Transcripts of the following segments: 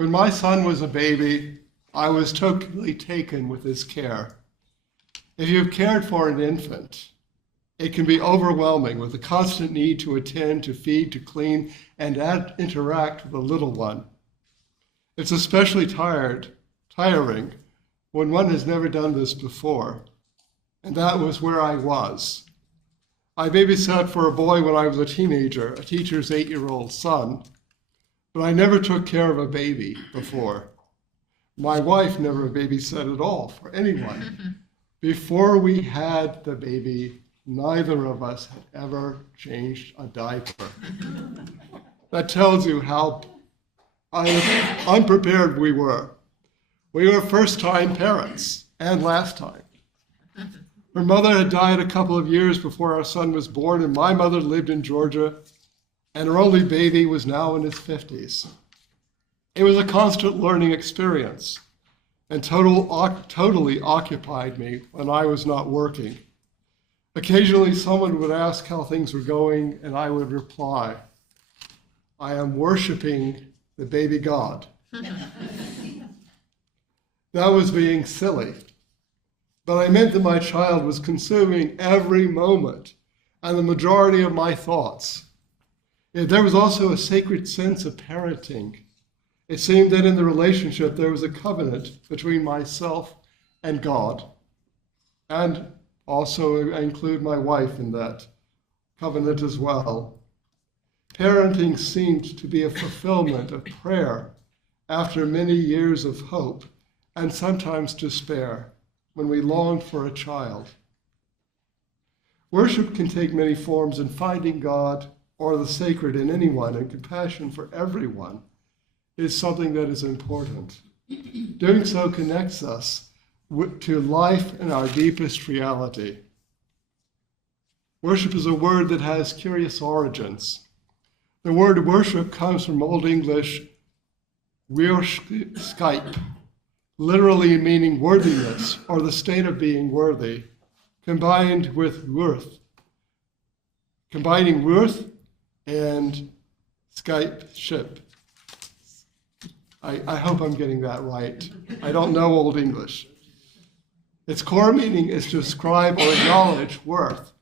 When my son was a baby, I was totally taken with his care. If you've cared for an infant, it can be overwhelming with the constant need to attend, to feed, to clean, and interact with a little one. It's especially tiring when one has never done this before, and that was where I was. I babysat for a boy when I was a teenager, a teacher's 8-year-old son, but I never took care of a baby before. My wife never babysat at all for anyone. Before we had the baby, neither of us had ever changed a diaper. That tells you how unprepared we were. We were first-time parents, and last time. Her mother had died a couple of years before our son was born, and my mother lived in Georgia, and her only baby was now in his 50s. It was a constant learning experience, and totally occupied me when I was not working. Occasionally, someone would ask how things were going, and I would reply, I am worshiping the baby God. That was being silly. But I meant that my child was consuming every moment and the majority of my thoughts. There was also a sacred sense of parenting. It seemed that in the relationship there was a covenant between myself and God. And also I include my wife in that covenant as well. Parenting seemed to be a fulfillment of prayer after many years of hope and sometimes despair when we longed for a child. Worship can take many forms, and finding God or the sacred in anyone and compassion for everyone is something that is important. Doing so connects us to life and our deepest reality. Worship is a word that has curious origins. The word worship comes from Old English "wirskip," literally meaning worthiness or the state of being worthy, combined with worth. Combining worth and ship. I hope I'm getting that right. I don't know Old English. Its core meaning is to ascribe or acknowledge worth,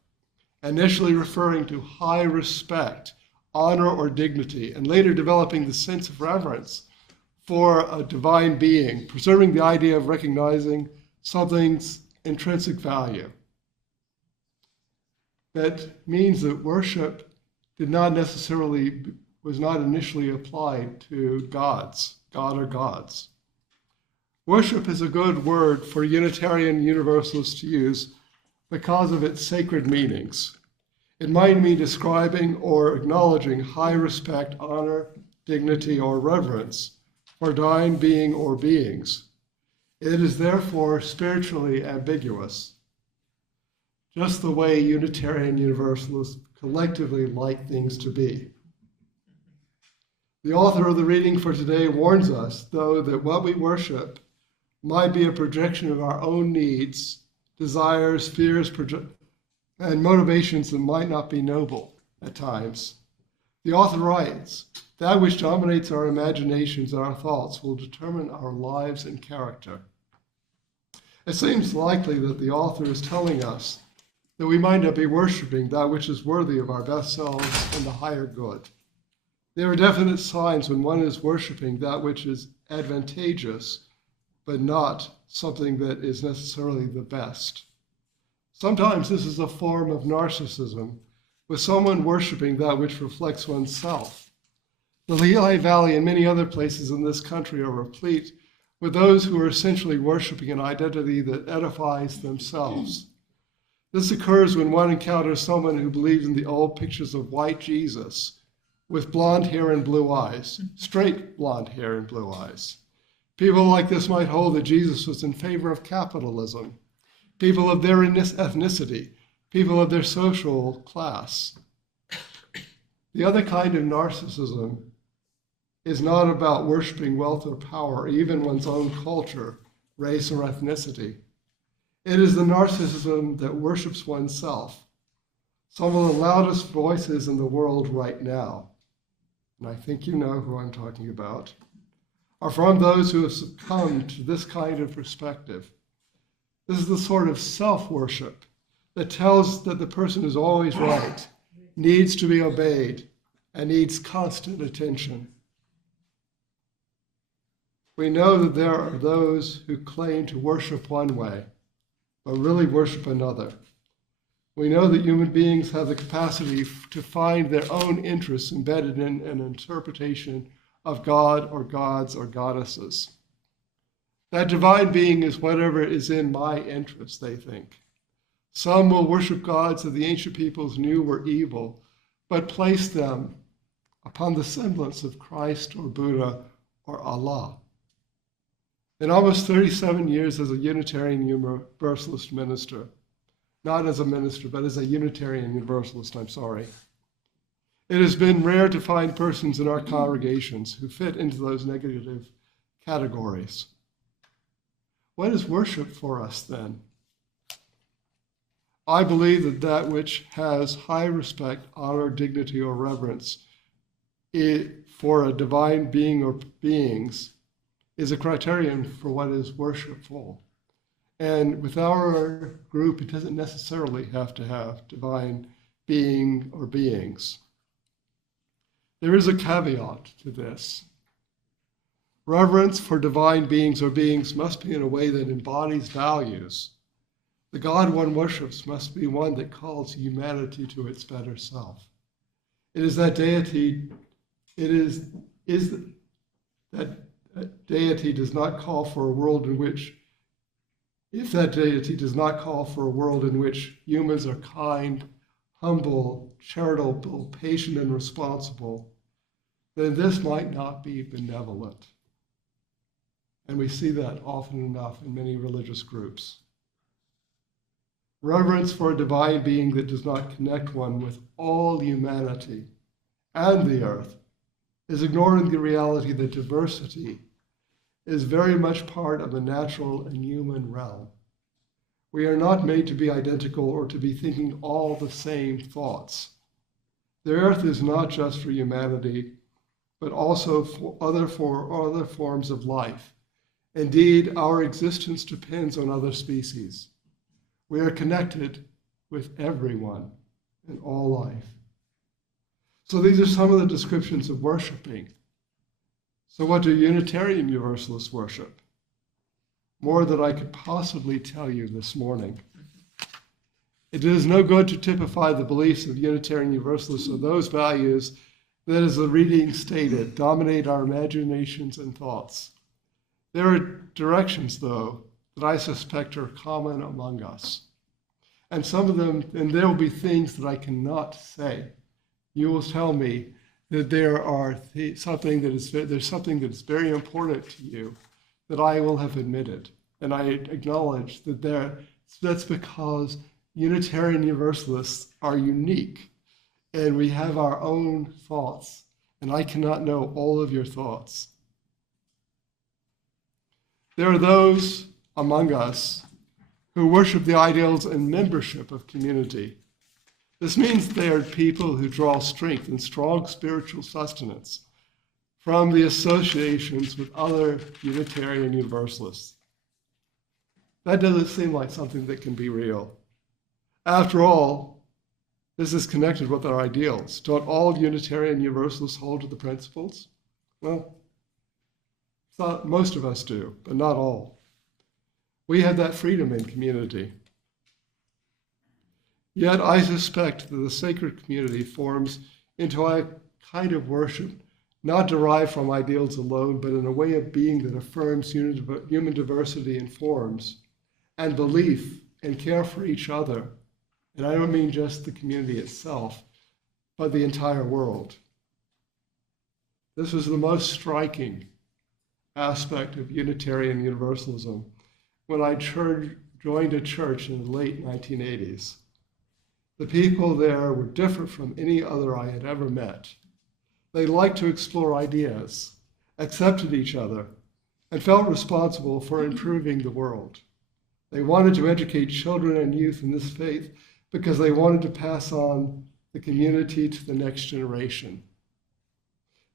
initially referring to high respect, honor, or dignity, and later developing the sense of reverence for a divine being, preserving the idea of recognizing something's intrinsic value. That means that worship was not initially applied to God or gods. Worship is a good word for Unitarian Universalists to use because of its sacred meanings. It might mean describing or acknowledging high respect, honor, dignity, or reverence for divine being or beings. It is therefore spiritually ambiguous, just the way Unitarian Universalists collectively like things to be. The author of the reading for today warns us, though, that what we worship might be a projection of our own needs, desires, fears, and motivations that might not be noble at times. The author writes, that which dominates our imaginations and our thoughts will determine our lives and character. It seems likely that the author is telling us that we might not be worshiping that which is worthy of our best selves and the higher good. There are definite signs when one is worshiping that which is advantageous, but not something that is necessarily the best. Sometimes this is a form of narcissism, with someone worshiping that which reflects oneself. The Lehigh Valley and many other places in this country are replete with those who are essentially worshiping an identity that edifies themselves. This occurs when one encounters someone who believes in the old pictures of white Jesus with blonde hair and blue eyes, straight blonde hair and blue eyes. People like this might hold that Jesus was in favor of capitalism, people of their ethnicity, people of their social class. The other kind of narcissism is not about worshiping wealth or power, or even one's own culture, race, or ethnicity. It is the narcissism that worships oneself, some of the loudest voices in the world right now. And I think you know who I'm talking about. are from those who have succumbed to this kind of perspective. This is the sort of self-worship that tells that the person is always right, needs to be obeyed, and needs constant attention. We know that there are those who claim to worship one way, but really worship another. We know that human beings have the capacity to find their own interests embedded in an interpretation of God or gods or goddesses. That divine being is whatever is in my interest, they think. Some will worship gods that the ancient peoples knew were evil, but place them upon the semblance of Christ or Buddha or Allah. In almost 37 years as a Unitarian Universalist minister, not as a minister, but as a Unitarian Universalist, it has been rare to find persons in our congregations who fit into those negative categories. What is worship for us then? I believe that that which has high respect, honor, dignity, or reverence for a divine being or beings is a criterion for what is worshipful. And with our group, it doesn't necessarily have to have divine being or beings. There is a caveat to this. Reverence for divine beings or beings must be in a way that embodies values. The God one worships must be one that calls humanity to its better self. It is that deity, that deity does not call for a world in which, if that deity does not call for a world in which humans are kind, humble, charitable, patient, and responsible, then this might not be benevolent. And we see that often enough in many religious groups. Reverence for a divine being that does not connect one with all humanity and the earth is ignoring the reality that diversity is very much part of the natural and human realm. We are not made to be identical or to be thinking all the same thoughts. The earth is not just for humanity, but also for other forms of life. Indeed, our existence depends on other species. We are connected with everyone in all life. So these are some of the descriptions of worshiping. So what do Unitarian Universalists worship? More than I could possibly tell you this morning. It is no good to typify the beliefs of Unitarian Universalists or those values that, as the reading stated, dominate our imaginations and thoughts. There are directions, though, that I suspect are common among us. And some of them, and there will be things that I cannot say. You will tell me that there's something that is very important to you that I will have admitted. And I acknowledge that that's because Unitarian Universalists are unique and we have our own thoughts, and I cannot know all of your thoughts. There are those among us who worship the ideals and membership of community. This means they are people who draw strength and strong spiritual sustenance from the associations with other Unitarian Universalists. That doesn't seem like something that can be real. After all, this is connected with our ideals. Don't all Unitarian Universalists hold to the principles? Well, most of us do, but not all. We have that freedom in community. Yet I suspect that the sacred community forms into a kind of worship not derived from ideals alone, but in a way of being that affirms human diversity in forms and belief and care for each other. And I don't mean just the community itself, but the entire world. This was the most striking aspect of Unitarian Universalism when I joined a church in the late 1980s. The people there were different from any other I had ever met. They liked to explore ideas, accepted each other, and felt responsible for improving the world. They wanted to educate children and youth in this faith because they wanted to pass on the community to the next generation.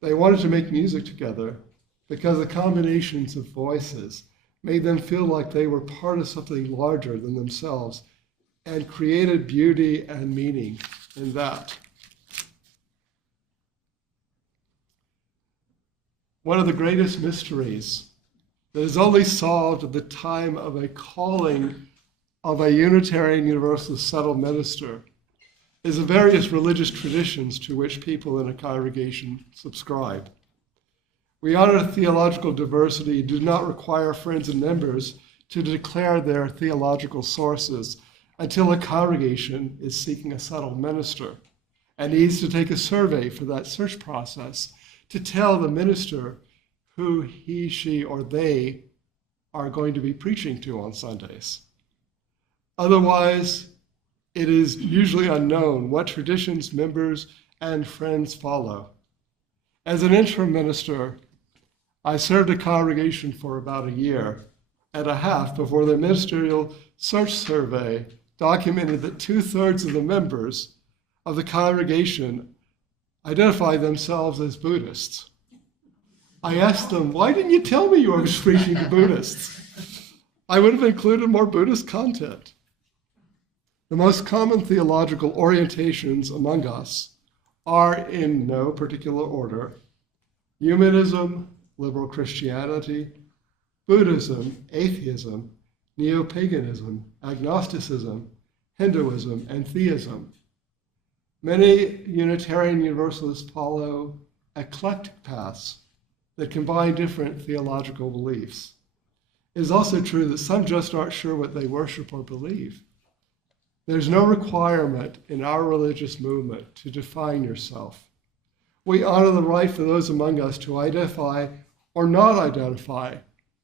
They wanted to make music together because the combinations of voices made them feel like they were part of something larger than themselves and created beauty and meaning in that. One of the greatest mysteries that is only solved at the time of a calling of a Unitarian Universalist settled minister is the various religious traditions to which people in a congregation subscribe. We honor theological diversity, do not require friends and members to declare their theological sources until a congregation is seeking a settled minister and needs to take a survey for that search process to tell the minister who he, she, or they are going to be preaching to on Sundays. Otherwise, it is usually unknown what traditions members and friends follow. As an interim minister, I served a congregation for about a year and a half before the ministerial search survey documented that 2/3 of the members of the congregation identify themselves as Buddhists. I asked them, why didn't you tell me you were preaching to Buddhists? I would have included more Buddhist content. The most common theological orientations among us are, in no particular order, humanism, liberal Christianity, Buddhism, atheism, neo-paganism, agnosticism, Hinduism, and theism. Many Unitarian Universalists follow eclectic paths that combine different theological beliefs. It is also true that some just aren't sure what they worship or believe. There's no requirement in our religious movement to define yourself. We honor the right for those among us to identify or not identify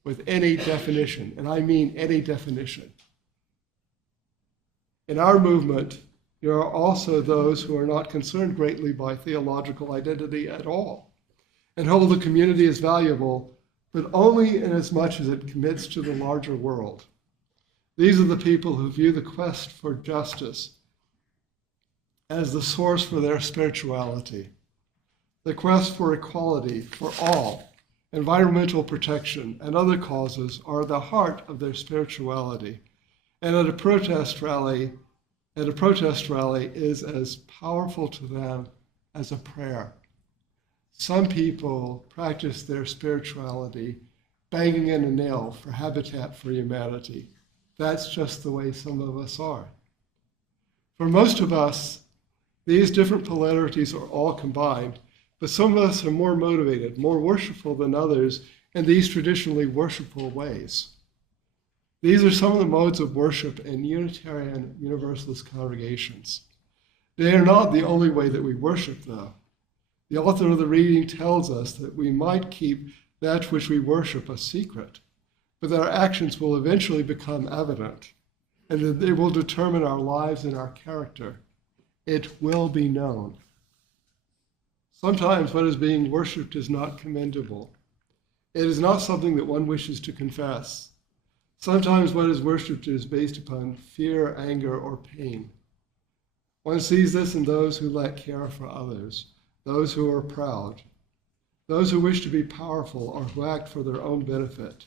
with any definition, and I mean any definition. In our movement, there are also those who are not concerned greatly by theological identity at all, and hold the community as valuable, but only in as much as it commits to the larger world. These are the people who view the quest for justice as the source for their spirituality. The quest for equality for all, environmental protection, and other causes are the heart of their spirituality. And a protest rally is as powerful to them as a prayer. Some people practice their spirituality banging in a nail for Habitat for Humanity. That's just the way some of us are. For most of us, these different polarities are all combined, but some of us are more motivated, more worshipful than others in these traditionally worshipful ways. These are some of the modes of worship in Unitarian Universalist congregations. They are not the only way that we worship, though. The author of the reading tells us that we might keep that which we worship a secret, but that our actions will eventually become evident, and that they will determine our lives and our character. It will be known. Sometimes what is being worshipped is not commendable. It is not something that one wishes to confess. Sometimes what is worshipped is based upon fear, anger, or pain. One sees this in those who lack care for others, those who are proud, those who wish to be powerful or who act for their own benefit.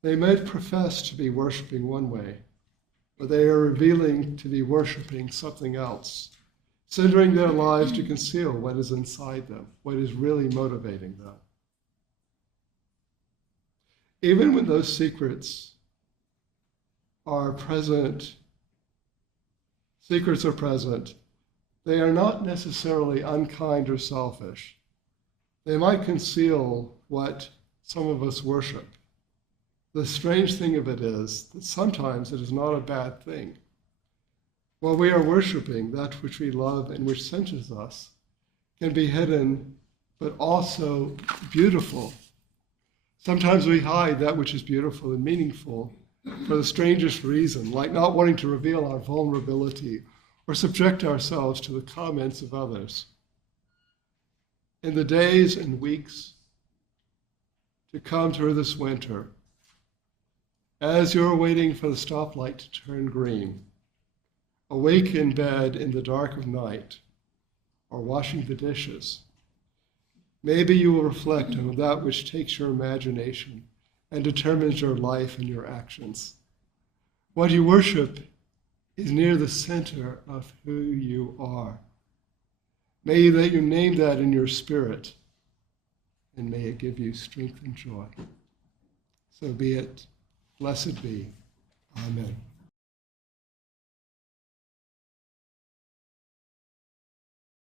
They may profess to be worshiping one way, but they are revealing to be worshiping something else, centering their lives to conceal what is inside them, what is really motivating them. Even when those secrets are present, they are not necessarily unkind or selfish. They might conceal what some of us worship. The strange thing of it is that sometimes it is not a bad thing. While we are worshiping that which we love and which centers us, can be hidden, but also beautiful. Sometimes we hide that which is beautiful and meaningful for the strangest reason, like not wanting to reveal our vulnerability or subject ourselves to the comments of others. In the days and weeks to come through this winter, as you're waiting for the stoplight to turn green, awake in bed in the dark of night, or washing the dishes, Maybe you will reflect on that which takes your imagination and determines your life and your actions. What you worship is near the center of who you are. May that you name that in your spirit, and may it give you strength and joy. So be it. Blessed be. Amen.